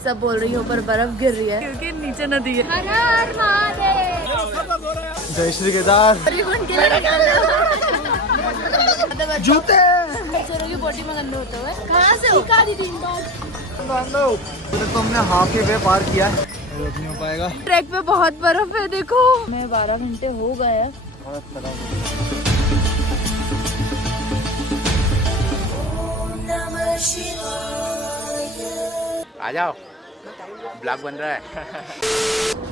सब बोल रही है ऊपर बर्फ गिर रही है क्योंकि नीचे नदी है। हर हर महादेव। जय श्री केदार। जूते की बॉडी में गंदे होते हुए कहाँ से उठा दी थी तो हमने हाफ वे पार किया है, नहीं हो पाएगा। ट्रैक पे बहुत बर्फ है देखो। मैं 12 घंटे हो गए हैं। आ जाओ, ब्लॉग बन रहा है।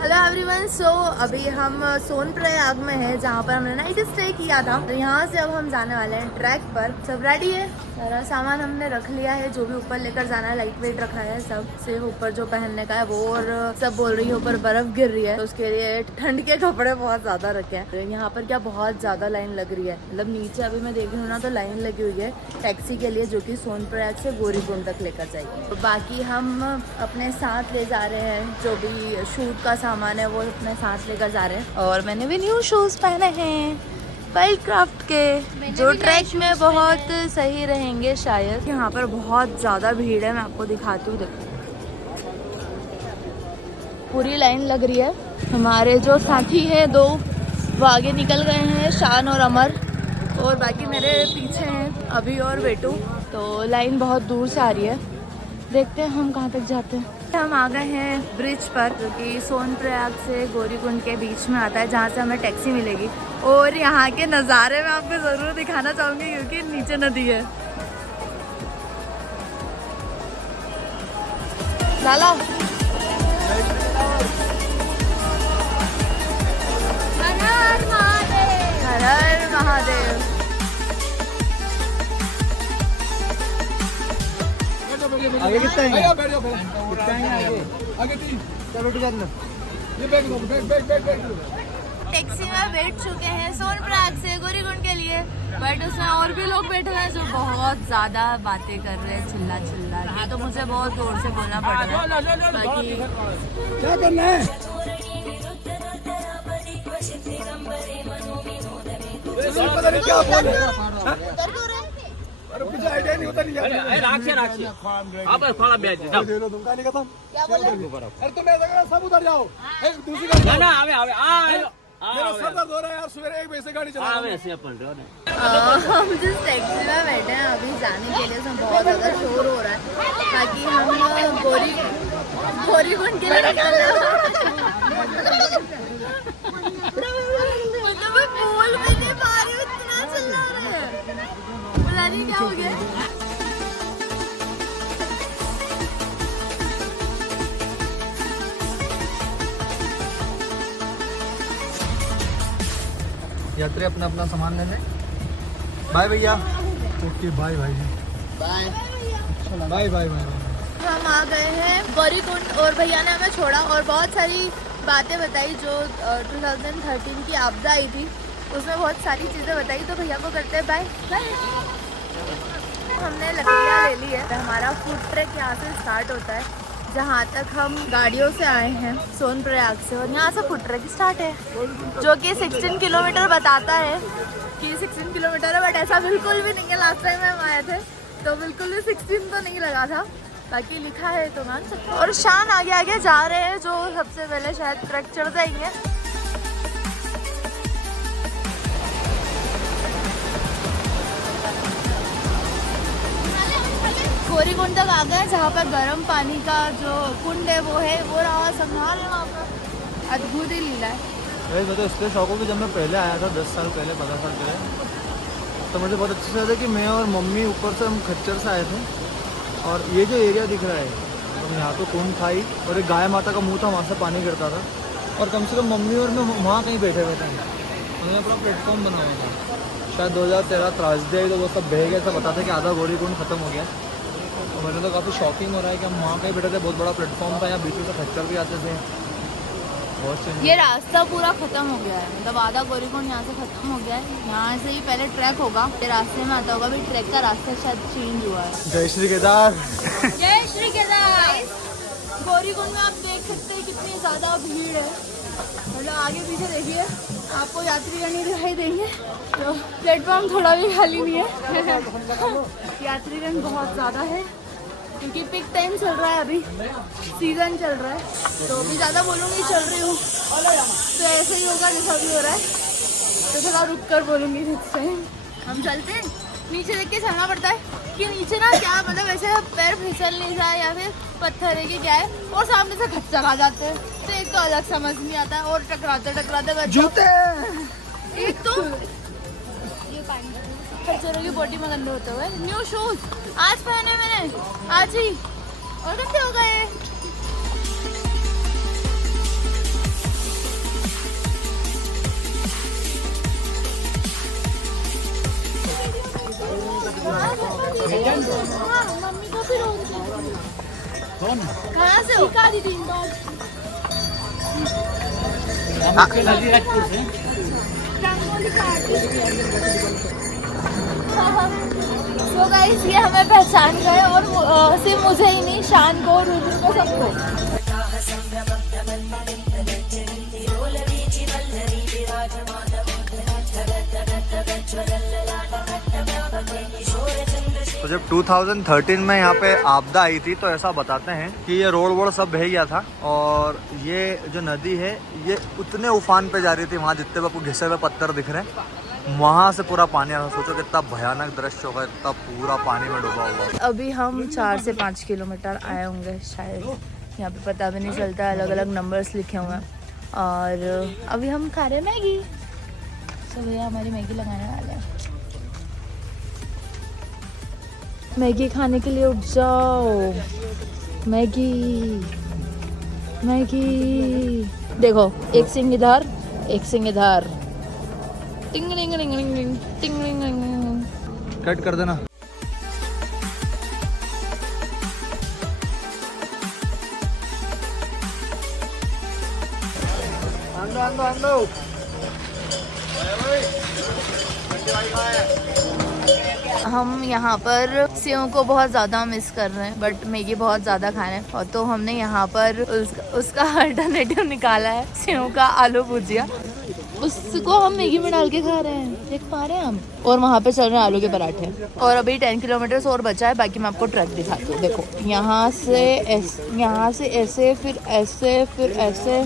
Hello everyone. सो अभी हम सोनप्रयाग में हैं जहाँ पर हमने नाइट स्टे किया था। तो यहाँ से अब हम जाने वाले हैं ट्रैक पर। सब रेडी है, सारा सामान हमने रख लिया है, जो भी ऊपर लेकर जाना है लाइट वेट रखा है। सब सिर्फ ऊपर जो पहनने का है वो, और सब बोल रही है ऊपर बर्फ गिर रही है तो उसके लिए ठंड के कपड़े बहुत ज्यादा रखे हैं। यहाँ पर क्या बहुत ज्यादा लाइन लग रही है, मतलब नीचे अभी मैं देख रही हूँ ना तो लाइन लगी हुई है टैक्सी के लिए जो कि सोनप्रयाग से गौरीकुंड तक लेकर जाएगी। तो बाकी हम अपने साथ ले जा रहे हैं, जो भी शूट का सामान है वो अपने साथ लेकर जा रहे हैं। और मैंने भी न्यू शूज पहने हैं वाइल्ड क्राफ्ट के, जो ट्रैक में बहुत सही रहेंगे शायद। यहाँ पर बहुत ज्यादा भीड़ है, मैं आपको दिखाती हूँ। देखो पूरी लाइन लग रही है। हमारे जो साथी हैं दो वो आगे निकल गए हैं, शान और अमर, और बाकी मेरे पीछे हैं अभी और बेटू। तो लाइन बहुत दूर से आ रही है, देखते हैं हम कहाँ तक जाते हैं। हम आ गए हैं ब्रिज पर, जो कि सोनप्रयाग से गौरीकुंड के बीच में आता है, जहाँ से हमें टैक्सी मिलेगी। और यहाँ के नज़ारे मैं आपको ज़रूर दिखाना चाहूँगी क्योंकि नीचे नदी है। लाला हर हर महादेव, हर हर महादेव। आगे कितना है? कितना है आगे? आगे 3 चलो ठीक है। ये बैग दो, बैग टैक्सी में बैठ चुके हैं सोनप्रयाग से गौरीकुंड के लिए, बट उसमें और भी लोग बैठे हैं जो बहुत ज्यादा बातें कर रहे हैं, चिल्ला चिल्ला के। तो मुझे बहुत जोर से बोलना पड़ रहा है। बाकी क्या करना है? पता नहीं क्या बोल रहे हैं। अरे कुछ आइडिया नहीं होता। नहीं राक्षी आप थोड़ा बैठ जाओ, दे लो तुम का नहीं खत्म। क्या बोल रहे हो? अरे तुम ऐसा करो, सब उधर जाओ, एक दूसरी गाड़ी ना आवे मेरा सर दर्द हो रहा है यार, सवेरे 1 बजे से गाड़ी चला रहे हैं। हम जिस टैक्सी में बैठे हैं अभी जाने के लिए, उसमें बहुत ज्यादा शोर हो रहा है। ताकि हम गौरीकुंड के लिए निकल रहे हैं। मतलब मैं बोल भी नहीं पा रही हूँ, इतना चिल्ला रहे हैं, पता नहीं क्या हो गया। यात्री अपना अपना सामान ले लें। बाय भैया। ओके बाय भाई। Bye bye bye bye. हम आ गए हैं गौरीकुंड और भैया ने हमें छोड़ा और बहुत सारी बातें बताई। जो 2013 की आपदा आई थी उसमें बहुत सारी चीज़ें बताई। तो भैया को करते हैं बाय बाय। हमने लकड़ियाँ ले ली है। हमारा फूड ट्रैक यहाँ से स्टार्ट होता है, जहाँ तक हम गाड़ियों से आए हैं सोनप्रयाग से, और यहाँ से फुट ट्रैक स्टार्ट है, जो कि 16 किलोमीटर बताता है कि 16 किलोमीटर है, बट ऐसा बिल्कुल भी नहीं है। लास्ट टाइम हम आए थे तो बिल्कुल भी 16 तो नहीं लगा था, बाकी लिखा है तो मान सकते। और शान आगे आगे जा रहे हैं, जो सबसे पहले शायद ट्रैक चढ़ जाएंगे। गौरीकुंड तक आ गए, जहाँ पर गर्म पानी का जो कुंड है वो है, वो रहा संभाल वहाँ पर। अद्भुत ही लीला है। मैं तो इसलिए शौक हूँ कि जब मैं पहले आया था 10 साल पहले 15 साल पहले, तो मुझे बहुत अच्छे से याद है कि मैं और मम्मी ऊपर से हम खच्चर से आए थे, और ये जो एरिया दिख रहा है तो यहाँ तो कुंड था ही, और एक गाय माता का मुँह था, वहाँ से पानी गिरता था। और कम से कम मम्मी और मैं वहाँ कहीं बैठे हुए थे, उन्होंने पूरा प्लेटफॉर्म बना हुआ था। शायद 2013 त्रासदी आई तो वो सब बह गए, सब बताते कि आधा गौरीकुंड खत्म हो गया। तो मुझे तो काफ़ी शॉकिंग हो रहा है कि हम वहाँ कहीं बैठे थे, बहुत बड़ा प्लेटफॉर्म था, यहाँ बीच में से खच्चर भी आते थे। बहुत ये रास्ता पूरा खत्म हो गया है, मतलब आधा गौरीकुंड यहाँ से खत्म हो गया है। यहाँ से ही पहले ट्रैक होगा, फिर रास्ते में आता होगा। अभी ट्रैक का रास्ता शायद चेंज हुआ है। जय श्री केदार। जय श्री केदार। गौरीकुंड में आप देख सकते हैं कितनी ज़्यादा भीड़ है, मतलब आगे पीछे देखिए आपको यात्रीगण नहीं दिखाई देंगे। तो प्लेटफॉर्म थोड़ा भी खाली नहीं है। यात्रीगण बहुत ज़्यादा है क्योंकि पिक टाइम चल रहा है, अभी सीजन चल रहा है, तो अभी ज़्यादा बोलूँगी चल रही हूँ तो ऐसे ही होगा जैसा भी हो रहा है, तो थोड़ा रुक कर बोलूँगी नेक्स्ट टाइम। हम चलते हैं, नीचे देख के चलना पड़ता है कि नीचे ना क्या मतलब ऐसे पैर फिसल नहीं जाए या फिर पत्थर है कि क्या है, और सामने से खच्चर आ जाते हैं तो एक तो अलग समझ नहीं आता है, और टकराते जूते एक तो खच्चरों की बॉडी में गंदे होते हुए। न्यू शूज आज पहने मैंने, आज ही, और गंदे हो गए। हाँ, मम्मी को भी रोक दी। कहाँ से हो? So guys, ये हमें पहचान गए, और सिर्फ मुझे ही नहीं, शान को, रुजू को, सबको। तो जब 2013 में यहाँ पे आपदा आई थी तो ऐसा बताते हैं कि ये रोड वोड सब बह गया था, और ये जो नदी है ये उतने उफान पे जा रही थी, वहाँ जितने आपको घिसे हुए पत्थर दिख रहे हैं वहाँ से पूरा पानी आ रहा। सोचो कितना भयानक दृश्य होगा, इतना पूरा पानी में डूबा हुआ। अभी हम 4 से 5 किलोमीटर आए होंगे शायद, यहाँ पे पता भी नहीं चलता, अलग अलग नंबर्स लिखे हुए हैं। और अभी हम खा रहे हैं मैगी, तो भैया हमारी मैगी लगाने वाले हैं। मैगी खाने के लिए उठ जाओ, मैगी मैगी। देखो, एक सिंह इधर, एक सिंह इधर, टिंग टिंग टिंग टिंग टिंग टिंग। कट कर देना। हम यहाँ पर सेव को बहुत ज़्यादा मिस कर रहे हैं, बट मैगी बहुत ज़्यादा खा रहे हैं, और तो हमने यहाँ पर उसका अल्टरनेटिव निकाला है, सेव का आलू भुजिया। उसको हम मैगी में डाल के खा रहे हैं, देख पा रहे हैं हम। और वहाँ पे चल रहे हैं आलू के पराठे। और अभी 10 किलोमीटर और बचा है, बाकी मैं आपको ट्रक दिखाती हूँ। देखो, यहाँ से ऐसे, फिर ऐसे, फिर ऐसे,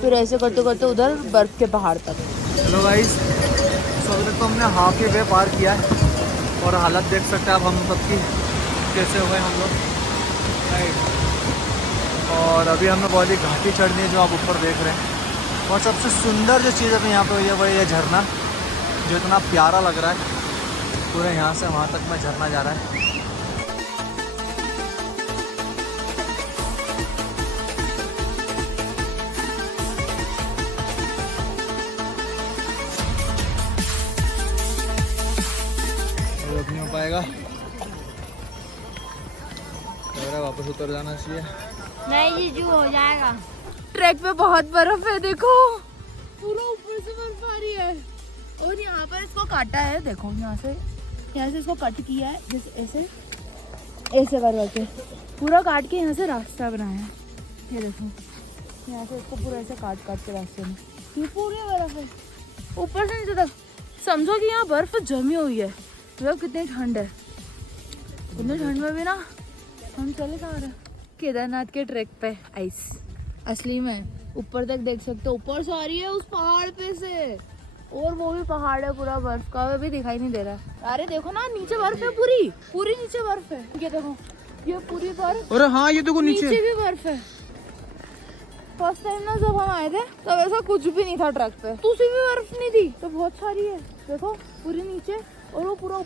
फिर ऐसे करते करते उधर बर्फ़ के पहाड़ तक। हेलो गाइस, अभी तक तो हमने हाफ ही वे पार किया है, और हालत देख सकते हैं आप हम सबकी कैसे हो गए हम लोग, राइट। और अभी हमें बहुत ही घाटी चढ़नी है जो आप ऊपर देख रहे हैं, और सबसे सुंदर जो चीज़ अभी यहाँ पे हुई है वो ये झरना, जो इतना प्यारा लग रहा है। पूरे यहाँ से वहाँ तक में झरना जा रहा है। नहीं हो पाएगा, लग रहा है वापस उतर जाना चाहिए। नहीं जीजू, हो जाएगा। ट्रैक पे बहुत बर्फ है, देखो पूरा ऊपर से बर्फ आ रही है। और यहाँ पर इसको काटा है, देखो यहाँ से इसको कट किया है, जैसे ऐसे करके पूरा काट के यहाँ से रास्ता बनाया है। ये देखो, यहाँ से इसको पूरा ऐसे काट के रास्ते में, ये पूरी बर्फ है ऊपर से नीचे तक। समझो कि यहाँ बर्फ जमी हुई है। मतलब कितनी ठंड है, इतनी ठंड में भी ना हम चले जा रहे हैं केदारनाथ के ट्रैक पे। आइस असली में ऊपर तक देख सकते हो, ऊपर से आ रही है उस पहाड़ पे से, और वो भी पहाड़ है पूरा बर्फ का, भी दिखाई नहीं दे रहा। अरे देखो ना, नीचे बर्फ है, पूरी नीचे बर्फ है। ये देखो, ये पूरी बर्फ। अरे हाँ, ये देखो नीचे भी बर्फ है। फर्स्ट टाइम ना जब हम आए थे तब ऐसा कुछ भी नहीं था ट्रैक पे, दूसरी भी बर्फ नहीं थी, तो बहुत सारी है। देखो पूरी नीचे, और वो पूरा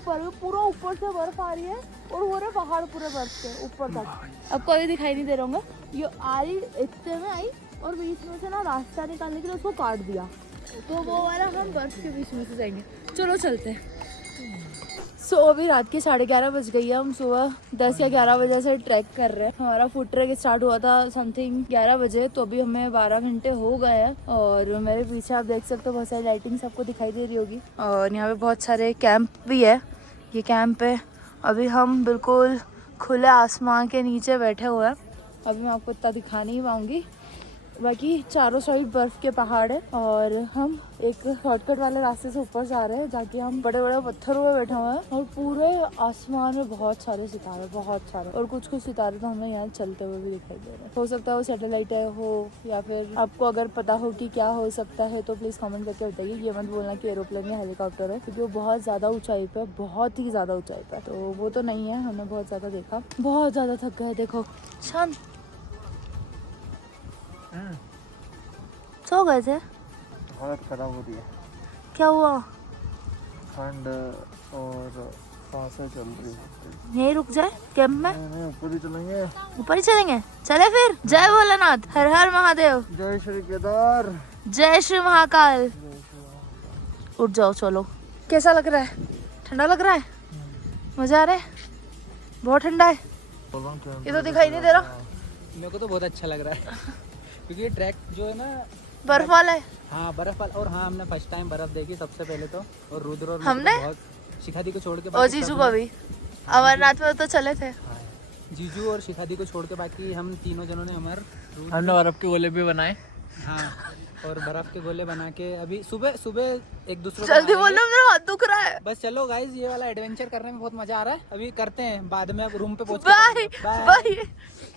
ऊपर से बर्फ आ रही है, और वो रहे पहाड़ पूरे बर्फ के ऊपर तक। आपको अभी दिखाई नहीं दे रहा होगा, ये आ रही इतने में आई, और बीच में से ना रास्ता निकालने के लिए उसको काट दिया, तो वो वाला हम बर्फ के बीच में से जाएंगे। चलो चलते हैं। सो अभी रात के 11:30 बज गई है, हम सुबह 10 या 11 बजे से ट्रैक कर रहे हैं। हमारा फुट ट्रैक स्टार्ट हुआ था समथिंग 11 बजे, तो अभी हमें 12 घंटे हो गए हैं। और मेरे पीछे आप देख सकते हो बहुत सारी लाइटिंग सबको दिखाई दे रही होगी, और यहाँ पे बहुत सारे कैंप भी है। ये कैंप है, अभी हम बिल्कुल खुले आसमान के नीचे बैठे हुए हैं। अभी मैं आपको इतना दिखा नहीं पाऊँगी, बाकी चारों साइड बर्फ के पहाड़ है और हम एक शॉर्टकट वाले रास्ते से ऊपर जा रहे हैं, जाके हम बड़े बड़े पत्थरों में बैठे हुए हैं और पूरे आसमान में बहुत सारे सितारे, बहुत सारे, और कुछ कुछ सितारे तो हमें यहाँ चलते हुए भी दिखाई दे रहे हैं। हो सकता है वो सैटेलाइट है हो, या फिर आपको अगर पता हो कि क्या हो सकता है तो प्लीज कमेंट करके बताइए। ये मत बोलना कि एरोप्लेन या हेलीकॉप्टर है, क्योंकि वो बहुत ज्यादा ऊंचाई पे, बहुत ही ज्यादा ऊंचाई पे, तो वो तो नहीं है। हमने बहुत ज्यादा देखा, बहुत ज्यादा थक गए। देखो शान सो गए थे। हालत खराब हो रही है, क्या हुआ? ठंड और सांसें चल रही है। यहीं रुक जाए कैंप में? नहीं, ऊपर ही चलेंगे। ऊपर ही चलेंगे, चले फिर। जय भोलेनाथ, हर हर महादेव, जय श्री केदार, जय श्री महाकाल। उठ जाओ, चलो। कैसा लग रहा है? ठंडा लग रहा है? मजा आ रहा है? बहुत ठंडा है, ये तो दिखाई नहीं दे रहा। मेरे को तो बहुत अच्छा लग रहा है क्योंकि ये ट्रैक जो है ना बर्फ वाला है। हाँ बर्फ वाला, और हाँ हमने फर्स्ट टाइम बर्फ देखी सबसे पहले तो, और रुद्र और हमने? बहुत शिखादी को छोड़ के और जीजू को भी अमरनाथ में तो चले थे। हाँ, जीजू और शिखादी को छोड़ के बाकी हम तीनों जनों ने हमने बर्फ के गोले भी बनाए। हाँ और बर्फ के गोले बना के अभी सुबह सुबह एक दूसरे को जल्दी मारेंगे। बोलो, मेरा हाथ दुख रहा है। बस चलो गाइज, ये वाला एडवेंचर करने में बहुत मजा आ रहा है। अभी करते हैं, बाद में अब रूम पे पहुंच बाय बाय।